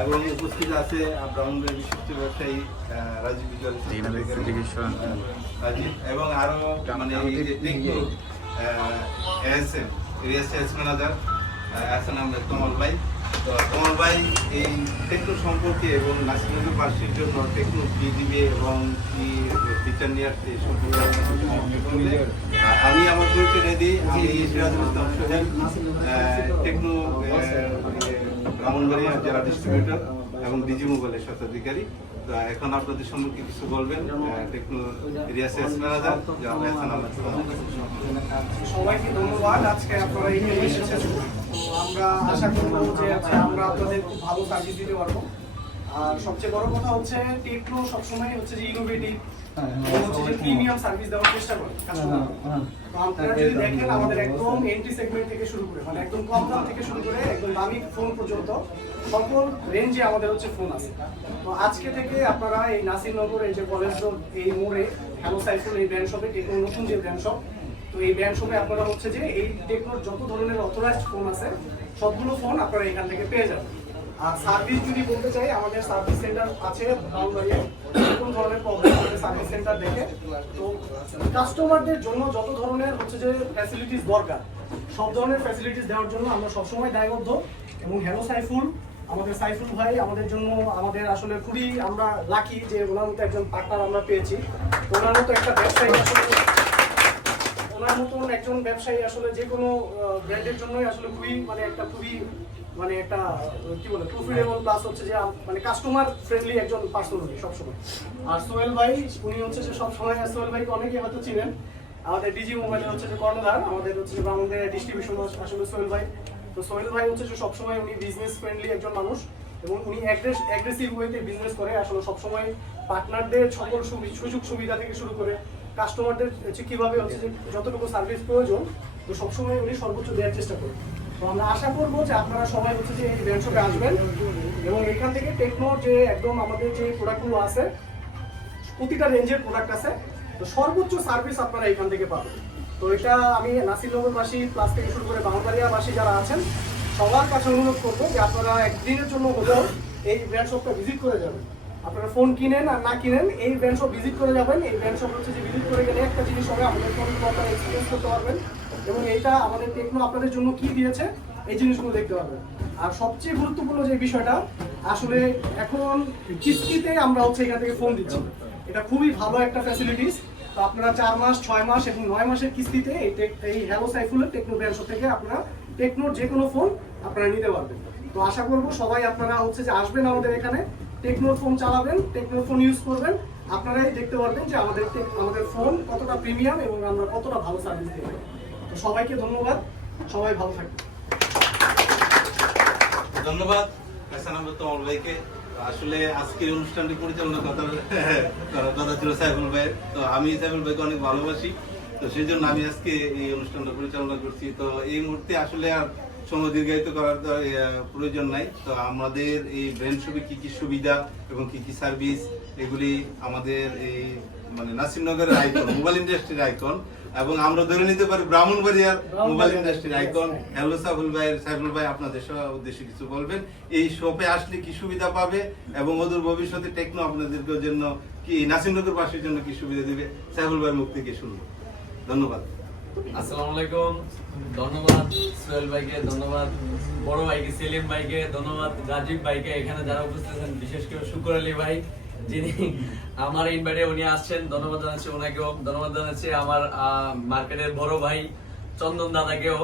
এবং উপস্থিত আছে ব্রাহ্মণবাড়িয়া বিশিষ্ট ব্যবসায়ী রাজীব রাজীব এবং আরো মানে এরিয়া সেলস ম্যানেজার আছেন আমাদের কমল ভাই। তো কমল ভাই এই টেকনো সম্পর্কে এবং নাসিরনগর বাসীর জন্য টেকনো কি দিবে এবং কি ফিচার নিয়ে আসছে আমি আমার পরিচয় রেডি। আমি সিরাজুল ইসলাম সোহেল, টেকনো ব্রাহ্মণবাড়িয়া জেলা ডিস্ট্রিবিউটর এবং ডিজি মোবাইলের স্বত্বাধিকারী। তো এখন আপনাদের সম্পর্কে কিছু বলবেন টেকনো এরিয়া সেলস ম্যানেজার। সবাইকে ধন্যবাদ। আজকে আপনারা এখানে এসেছেন, আমরা আশা করবো যে আমরা আপনাদের খুব ভালো সার্ভিস দিতে পারবো। আর সবচেয়ে বড় কথা হচ্ছে টেকনো সবসময় হচ্ছে যে ইনোভেটিভ হচ্ছে যে প্রিমিয়াম সার্ভিস দেওয়ার চেষ্টা করে। তো আপনারা যদি দেখেন আমাদের একদম এন্ট্রি সেগমেন্ট থেকে শুরু করে মানে একদম কম দাম থেকে শুরু করে একদম দামি ফোন পর্যন্ত সকল রেঞ্জে আমাদের হচ্ছে ফোন আছে। তো আজকে থেকে আপনারা এই নাসিরনগর এই যে কলেজ রোড এই মোড়ে হ্যালো সাইফুল এই ব্র্যান্ড শপে টেকনো নতুন যে ব্র্যান্ড শপ, তো এই ব্র্যান্ড শপে আপনারা হচ্ছে যে এই টেকনোর যত ধরনের অথরাইজড ফোন আছে সবগুলো ফোন আপনারা এখান থেকে পেয়ে যাবেন। আর সার্ভিস যদি বলতে চাই, আমাদের সার্ভিস সেন্টার আছে ব্রাহ্মণবাড়িয়ায়। কোন ধরনের প্রবলেম আমাদের সার্ভিস সেন্টার দেখে তো কাস্টমারদের জন্য যত ধরনের হচ্ছে যে ফ্যাসিলিটিস দরকার সব ধরনের ফ্যাসিলিটিস দেওয়ার জন্য আমরা সবসময় দায়বদ্ধ। এবং হ্যালো সাইফুল, আমাদের সাইফুল ভাই আমাদের জন্য আমাদের আসলে খুবই আমরা লাকি যে ওনার মতো একজন পার্টনার আমরা পেয়েছি। ওনার মতো একটা ব্যবসায়ী আসলে ওনার মতন একজন ব্যবসায়ী আসলে যে কোনো ব্র্যান্ডের জন্যই আসলে খুবই মানে একটা কি বলে প্রফিটেবল প্লাস হচ্ছে যে মানে কাস্টমার ফ্রেন্ডলি একজন পার্সন উনি সবসময়। আর সোহেল ভাই উনি হচ্ছে যে সবসময় সোহেল ভাইকে অনেকে হয়তো চিনেন, আমাদের ডিজি মোবাইলের হচ্ছে যে কর্ণধার, আমাদের হচ্ছে যে আমাদের ডিস্ট্রিবিউশন আসলে সোহেল ভাই। তো সোহেল ভাই হচ্ছে যে সবসময় উনি বিজনেস ফ্রেন্ডলি একজন মানুষ এবং উনি অ্যাগ্রেসিভ ওয়েতে বিজনেস করে আসলে সবসময় পার্টনারদের সকল সুযোগ সুবিধা থেকে শুরু করে কাস্টমারদের হচ্ছে কীভাবে হচ্ছে যে যতটুকু সার্ভিস প্রয়োজন তো সবসময় উনি সর্বোচ্চ দেওয়ার চেষ্টা করেন। তো আমরা আশা করবো যে আপনারা সবাই হচ্ছে যে এই ব্র্যান্ড শপে আসবেন এবং এখান থেকে টেকনোর যে একদম আমাদের যে প্রোডাক্টগুলো আছে প্রতিটা রেঞ্জের প্রোডাক্ট আছে, তো সর্বোচ্চ সার্ভিস আপনারা এখান থেকে পাবেন। তো এটা আমি নাসিরনগরবাসী প্লাস থেকে শুরু করে ব্রাহ্মণবাড়িয়াবাসী যারা আছেন সবার কাছে অনুরোধ করবো যে আপনারা একদিনের জন্য হলেও এই ব্র্যান্ড শপটা ভিজিট করে যাবেন। আপনারা ফোন কিনেন আর না কিনেন এই ব্র্যান্ড শপ ভিজিট করে যাবেন। এই ব্র্যান্ড শপ হচ্ছে যে ভিজিট করে গেলে একটা জিনিস হবে আমাদের ফোন আপনারা এক্সপিরিয়েন্স করতে পারবেন এবং এইটা আমাদের টেকনো আপনাদের জন্য কি দিয়েছে এই জিনিসগুলো দেখতে পারবেন। আর সবচেয়ে গুরুত্বপূর্ণ যে বিষয়টা আসলে এখন কিস্তিতে আমরা হচ্ছে এখান থেকে ফোন দিচ্ছি, এটা খুবই ভালো একটা ফ্যাসিলিটিস। তো আপনারা 4 মাস 6 মাস এবং 9 মাসের কিস্তিতে এই হ্যালো সাইফুলের টেকনো ব্র্যান্ড শপ থেকে আপনারা টেকনোর যে কোনো ফোন আপনারা নিতে পারবেন। তো আশা করবো সবাই আপনারা হচ্ছে যে আসবেন আমাদের এখানে, টেকনোর ফোন চালাবেন, টেকনোর ফোন ইউজ করবেন, আপনারাই দেখতে পারবেন যে আমাদের ফোন কতটা প্রিমিয়াম এবং আমরা কতটা ভালো সার্ভিস দিই। তো সবাইকে ধন্যবাদ, সবাই ভালো থাকবেন। ধন্যবাদ কমল ভাইকে। আসলে আজকের অনুষ্ঠানটি পরিচালনা কথা ছিল সাইফুল ভাইয়ের। তো আমি সাইফুল ভাইকে অনেক ভালোবাসি, তো সেই জন্য আমি আজকে এই অনুষ্ঠানটা পরিচালনা করছি। তো এই মুহূর্তে আসলে আর সময় দীর্ঘায়িত করার প্রয়োজন নাই। তো আমাদের এই ব্র্যান্ড শপে কি কি সুবিধা এবং কি কি সার্ভিস এগুলি আমাদের এই মানে নাসিরনগরের আইকন, মোবাইল ইন্ডাস্ট্রির আইকন এবং আমরা ধরে নিতে পারি ব্রাহ্মণবাড়িয়ার মোবাইল ইন্ডাস্ট্রির আইকন হ্যালো সাইফুল ভাই আপনাদের উদ্দেশ্যে কিছু বলবেন। এই শপে আসলে কি সুবিধা পাবে এবং অদূর ভবিষ্যতে টেকনো আপনাদের জন্য কি নাসিরনগরবাসীর জন্য কি সুবিধা দিবে সাইফুল ভাইয়ের মুখ থেকে শুনবো। ধন্যবাদ। আসসালামু আলাইকুম। ধন্যবাদ সোহেল ভাইকে, ধন্যবাদ বড় ভাইকে, সেলিম ভাইকে, ধন্যবাদ রাজীব ভাইকে, এখানে যারা উপস্থিত আছেন বিশেষ করে শুকুর আলী ভাই যিনি আমার ইনভাইটে উনি আসছেন, ধন্যবাদ জানাচ্ছি ওনাকেও। ধন্যবাদ জানাচ্ছি আমার মার্কেটের বড় ভাই চন্দন দাদাকেও,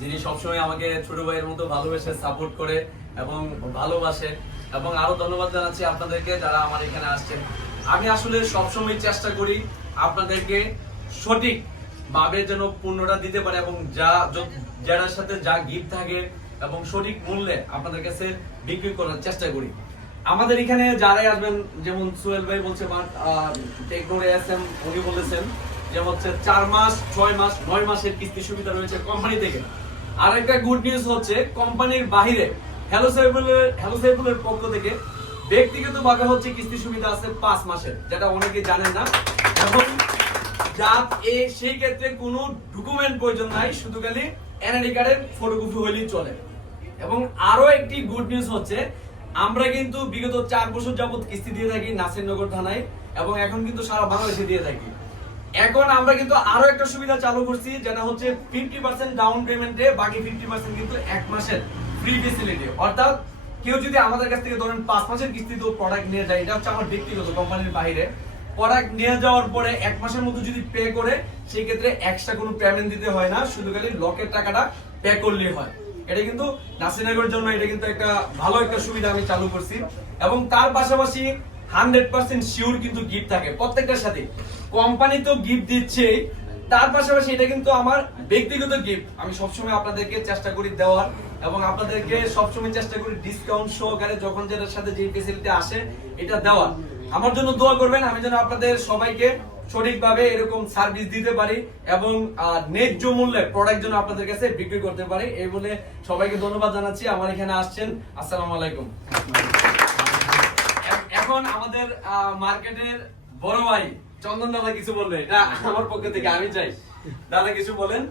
যিনি সবসময় আমাকে ছোট ভাইয়ের মতো ভালোবেসে সাপোর্ট করে এবং ভালোবাসে। এবং আরো ধন্যবাদ জানাচ্ছি আপনাদেরকে যারা আমার এখানে আসছেন। আমি আসলে সবসময় চেষ্টা করি আপনাদেরকে সঠিক ভাবে যেন পণ্যটা দিতে পারে এবং যার সাথে যা গিফট থাকে এবং সঠিক মূল্যে আপনাদের কাছে বিক্রি করার চেষ্টা করি। আমাদের এখানে যারাই আসবেন, যেমন সোহেল ভাই বলছে টেকনোর এসএম উনি বলেছেন যে হচ্ছে 4 মাস 6 মাস 9 মাসের কিস্তি সুবিধা রয়েছে কোম্পানি থেকে। আর একটা গুড নিউজ হচ্ছে কোম্পানির বাইরে হ্যালো সাইফুলের পক্ষ থেকে ব্যক্তিগতভাবে হচ্ছে কিস্তি সুবিধা আছে 5 মাসের, যেটা অনেকে জানেন না। এবং সেই ক্ষেত্রে কোনো ডকুমেন্ট প্রয়োজন নাই, শুধু খালি এনআইডি কার্ডের ফটোকপি হলেই চলে। এবং আরো একটি গুড নিউজ হচ্ছে, আমরা কিন্তু বিগত 4 বছর যাবত কিস্তি দিয়ে থাকি নাসিরনগর থানায়, এবং এখন কিন্তু সারা বাংলাদেশে দিয়ে থাকি। এখন আমরা কিন্তু আরো একটা সুবিধা চালু করছি, যেটা হচ্ছে 50% ডাউন পেমেন্টে বাকি 50% কিন্তু 1 মাসের ফ্রি ফ্যাসিলিটি। অর্থাৎ কেউ যদি আমাদের কাছ থেকে ধরেন 5 মাসের কিস্তিতে প্রোডাক্ট নিয়ে যায়, এটা হচ্ছে আমার ব্যক্তিগত, কোম্পানির বাইরে প্রোডাক্ট নিয়ে যাওয়ার পরে 1 মাসের মধ্যে যদি পে করে, সেই ক্ষেত্রে এক্সট্রা কোনো পেমেন্ট দিতে হয় না, শুধু খালি লকের টাকাটা পে করলেই হয়। এটা কিন্তু নাসিরনগরের জন্য এটা কিন্তু একটা ভালো একটা সুবিধা আমি চালু করছি। এবং তার পাশাপাশি 100% শিওর কিন্তু গিফট থাকে প্রত্যেকটার সাথে। কোম্পানি তো গিফট দিচ্ছে, তার পাশাপাশি এটা কিন্তু আমার ব্যক্তিগত গিফট। আমি সবসময় আপনাদেরকে চেষ্টা করি দেওয়ার, এবং আপনাদেরকে সবসময় চেষ্টা করি ডিসকাউন্ট সহকারে যখন যেটার সাথে যে ফ্যাসিলিটি আসে এটা দেওয়ার। আমার জন্য দোয়া করবেন, আমি যেন আপনাদের সবাইকে সঠিকভাবে এরকম সার্ভিস দিতে পারি এবং ন্যায্য মূল্যে প্রোডাক্ট যেন আপনাদের কাছে বিক্রি করতে পারি। এই বলে সবাইকে ধন্যবাদ জানাচ্ছি আমার এখানে আসছেন। আসসালামু আলাইকুম। এখন আমাদের মার্কেটের বড় ভাই চন্দন দাদা কিছু বলবে, এটা আমার পক্ষ থেকে আমি চাই দাদা কিছু বলেন।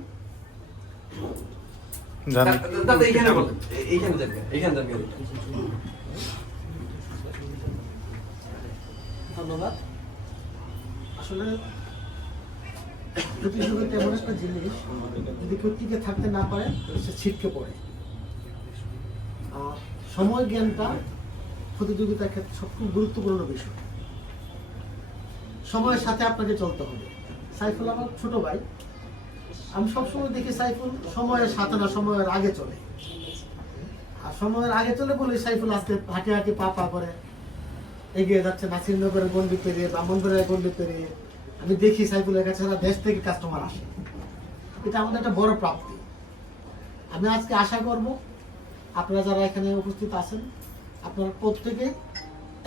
দাদা এইখানে বলেন, এইখানে যাবেন, এইখানে যাবেন। ধন্যবাদ। আসলে প্রতিযোগিতা এমন একটা জিনিস, যদি কেউ টিকে থাকতে না পারে সে ছিটকে পড়ে। সময় জ্ঞানটা প্রতিযোগিতার ক্ষেত্রে সবচেয়ে গুরুত্বপূর্ণ বিষয়। সময়ের সাথে আপনাকে চলতে হবে। সাইফুল আমার ছোট ভাই, আমি সবসময় দেখি সাইফুল সময়ের সাথে না সময়ের আগে চলে। আর সময়ের আগে চলে বলে সাইফুল আজকে হাঁটি হাঁটি পা পা করে এগিয়ে যাচ্ছে নাসিরনগরের গন্ডি পেরিয়ে, ব্রাহ্মণবাড়িয়ার গন্ডি পেরিয়ে। আমি দেখি সাইফুলের কাছে সারা দেশ থেকে কাস্টমার আসে। এটা আমাদের একটা বড় প্রাপ্তি। আমি আজকে আশা করব আপনারা যারা এখানে উপস্থিত আছেন, আপনারা প্রত্যেকে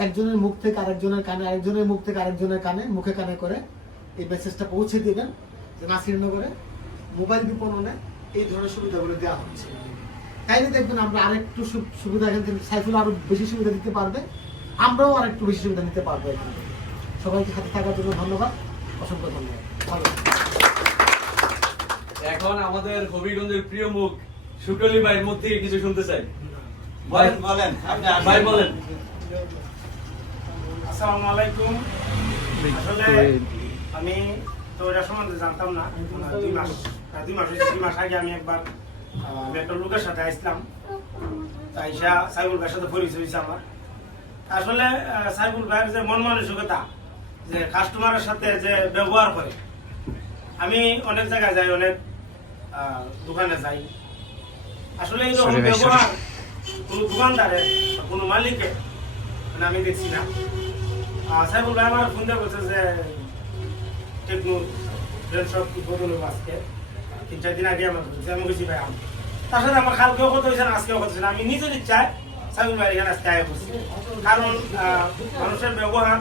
একজনের মুখ থেকে আরেকজনের কানে, আরেকজনের মুখ থেকে আরেকজনের কানে, মুখে কানে করে এই মেসেজটা পৌঁছে দিবেন যে নাসিরনগরে মোবাইল বিপণনে এই ধরনের সুবিধাগুলো দেওয়া হচ্ছে। তাইলে দেখবেন আমরা আরেকটু সুবিধা, এখান থেকে সাইফুল আরো বেশি সুবিধা দিতে পারবে, আমরাও আরেকটু বেশি সুবিধা নিতে পারবো এখান থেকে। সবাইকে সাথে থাকার জন্য ধন্যবাদ, অসংখ্য ধন্যবাদ। ভালো। এখন আমাদের হবিগঞ্জের প্রিয় মুখ শুকলি ভাইয়ের মুখ থেকে কিছু শুনতে চাই। বলেন বলেন, আপনি ভাই বলেন। আসসালামু আলাইকুম। আসলে আমি তো এটা সম্বন্ধে জানতাম না। 2 মাস আগে আমি একবার আমি একটা লোকের সাথে আসলাম, তাই সাইফুল ভাইয়ের সাথে পরিচয় হয়েছে আমার। আসলে সাইফুল ভাইয়ের যে মন মানসিকতা, যে কাস্টমারের সাথে যে ব্যবহার করে, আমি অনেক জায়গায় যাই, অনেক দোকানে যাই, আসলে এইরকম ব্যবহার কোনো দোকানদারে কোনো মালিকে মানে আমি দেখছি না। সাইফুল ভাই আমার ফোন দিয়ে বলছে যে টেকনো ব্র্যান্ড শপ উদ্বোধন হলো আজকে, 3-4 দিন আগে আমার বলছে। আমি বলছি ভাই আমি, তার সাথে আমার কালকেও কথা হয়েছে না, আজকেও কথা হয়েছে না। আমি নিজের ইচ্ছায় সাইফুল ভাই এখানে আজকে আগে বসছি, কারণ মানুষের ব্যবহার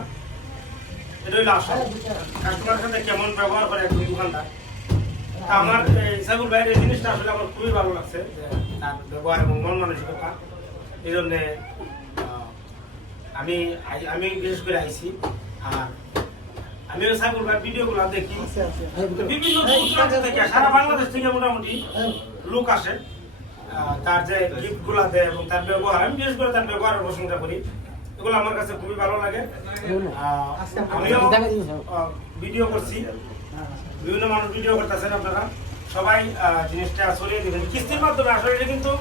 এটা হইলো আসল। কাস্টমারের সাথে কেমন ব্যবহার করে একজন দোকানদার, আমার সাইফুল ভাইয়ের এই জিনিসটা আসলে আমার খুবই ভালো লাগছে, যে তার ব্যবহার এবং মন মানসিকতা। এই জন্যে আমি বিশেষ করে আইছি। আর আমি সাইফুল ভাইয়ের ভিডিওগুলো দেখি, বিভিন্ন দূরান্ত থেকে, সারা বাংলাদেশ থেকে মোটামুটি লোক আসে, তার যে গিফটগুলো দেয় এবং তার ব্যবহার, আমি বিশেষ করে তার ব্যবহারের প্রশংসা করি। এগুলো আমার কাছে খুবই ভালো লাগে। আমিও ভিডিও করছি, বিভিন্ন মানুষ ভিডিও করতেছেন, আপনারা সবাই জিনিসটা ছড়িয়ে দিবেন কিস্তির মাধ্যমে। আসলে এটা কিন্তু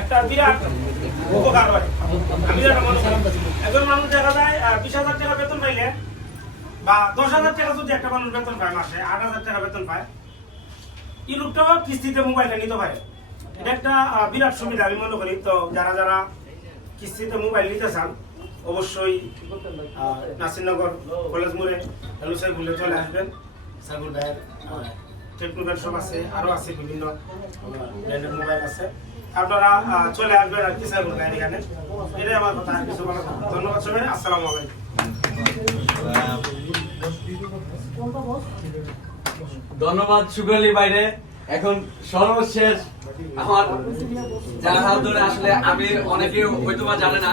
একটা বিরাট উপকার হয়। আমি যেটা মনে করি, একজন মানুষ দেখা যায় 20,000 টাকা বেতন পাইলে, বা 10,000 টাকা যদি একটা মানুষ বেতন পায় মাসে, 8,000 টাকা বেতন পায়, এই লোকটাও কিস্তিতে মোবাইলটা নিতে পারে। এটা একটা বিরাট সুবিধা আমি মনে করি। তো যারা যারা কিস্তিতে মোবাইল নিতে চান, অবশ্যই নাসিরনগর কলেজ মোড়ে হেলো সাইফুলে চলে আসবেন। সাইফুল ভাইয়ের টেকনো ব্র্যান্ড শপ আছে, আরো আছে বিভিন্ন ব্র্যান্ডের মোবাইল আছে, আপনারা চলে আসবেন আর কি সাইফুল ভাইয়ের এখানে। এটাই আমার কথা, আর কিছু বলার কথা। ধন্যবাদ সবাই, আসসালামু আলাইকুম। ধন্যবাদ শুকলি ভাইরে। এখন সর্বশেষ আমার যার হাত ধরে আসলে আমি অনেকে হয়তো বা জানে না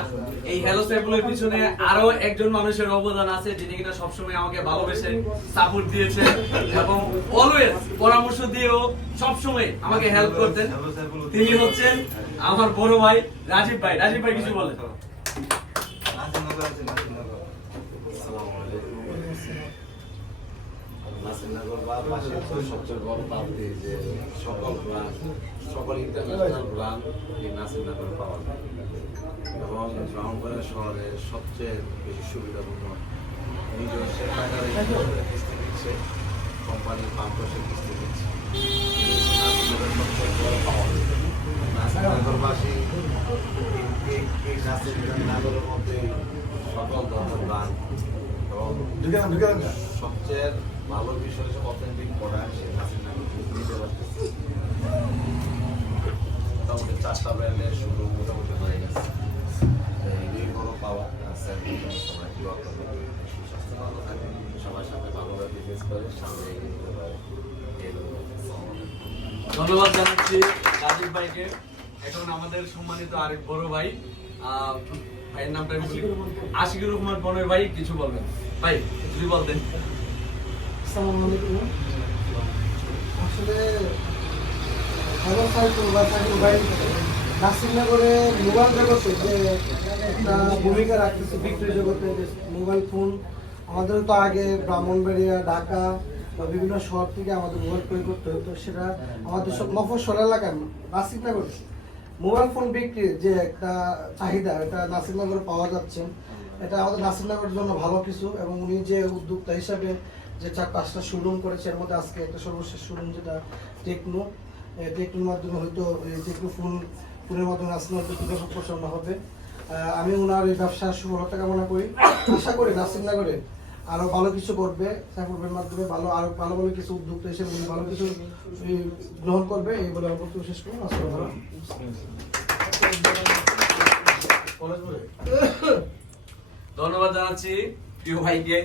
এই হ্যালো সাইফুলের পিছনে আরো একজন মানুষের অবদান আছে যিনি কিনা সবসময় আমাকে ভালোবেসে সাপোর্ট দিয়েছে এবং অলওয়েজ পরামর্শ দিয়েও সবসময় আমাকে হেল্প করতেন। তিনি হচ্ছেন আমার বড় ভাই রাজীব ভাই। রাজীব ভাই কিছু বলেন। নাসিরনগর বা পাশের সবচেয়ে বড় প্রান্তে যে সকল ইন্টারন্যাশনাল ব্রান্ড এই নাসিরনগর পাওয়া যায় এবং ব্রাহ্মণবাড়িয়া শহরের সবচেয়ে বেশি সুবিধাপূর্ণ নিজস্ব টাকার কিস্তি দিচ্ছে, কোম্পানির পাম্পসের কিস্তি দিচ্ছে। নাসিরনগর সবচেয়ে বড় পাওয়া যায়। নাসিরনগরবাসী এই নাসিরনগরের মধ্যে সকল ধরনের ব্রান্ড এবং সবচেয়ে ভালো বিষয় হচ্ছে অথেন্টিক প্রোডাক্ট সেই নাসিরনগর দিতে পারতেছে। মোটামুটি 4টা ব্র্যান্ডের শুরু মোটামুটি হয়ে গেছে। এই বড় পাওয়া সবাই কি সুস্বাস্থ্য ভালো থাকে, সবার সাথে ভালোভাবে বিজনেস করে সামনে এগিয়ে যেতে পারে। ধন্যবাদ জানাচ্ছি রাজীব ভাইকে। এখন আমাদের সম্মানিত আরেক বড় ভাই ভাইয়ের নামটা আমি বলি, আশিকুর রহমান বনের ভাই কিছু বলবেন। ভাই যদি বলতেন। আসসালামু আলাইকুম। আসলে হ্যালো সাইফুল বা সাইফুল ভাই নাসিরনগরে মোবাইল জগতে যে একটা ভূমিকা রাখতেছে বিক্রি জগতে, যে মোবাইল ফোন আমাদের তো আগে ব্রাহ্মণবাড়িয়া, ঢাকা বা বিভিন্ন শহর থেকে আমাদের মোবাইল ক্রয় করতে হতো। সেটা আমাদের সব মফস্বল এলাকায় নাসিরনগরে মোবাইল ফোন বিক্রির যে একটা চাহিদা, এটা নাসিরনগরে পাওয়া যাচ্ছে। এটা আমাদের নাসিরনগরের জন্য ভালো কিছু, এবং উনি যে উদ্যোক্তা হিসাবে যে 4-5টা শোরুম করেছে, এর মধ্যে আজকে একটা সর্বশেষ শোরুম যেটা টেকনোর মাধ্যমে হয়তো টেকনো ফোনের মাধ্যমে নাসিরনগর বিজ্ঞাপন প্রচারণা হবে। আমি ওনার এই ব্যবসার সফলতা কামনা করি। আশা করি নাসিরনগরে আরো ভালো কিছু করবে, সাইফুলের মাধ্যমে আরো ভালো ভালো কিছু উদ্যোক্তা হিসেবে উনি ভালো কিছু গ্রহণ করবে, এই বলে আমার বক্তব্য শেষ করবো। ধন্যবাদ জানাচ্ছি প্রিয় ভাইকে।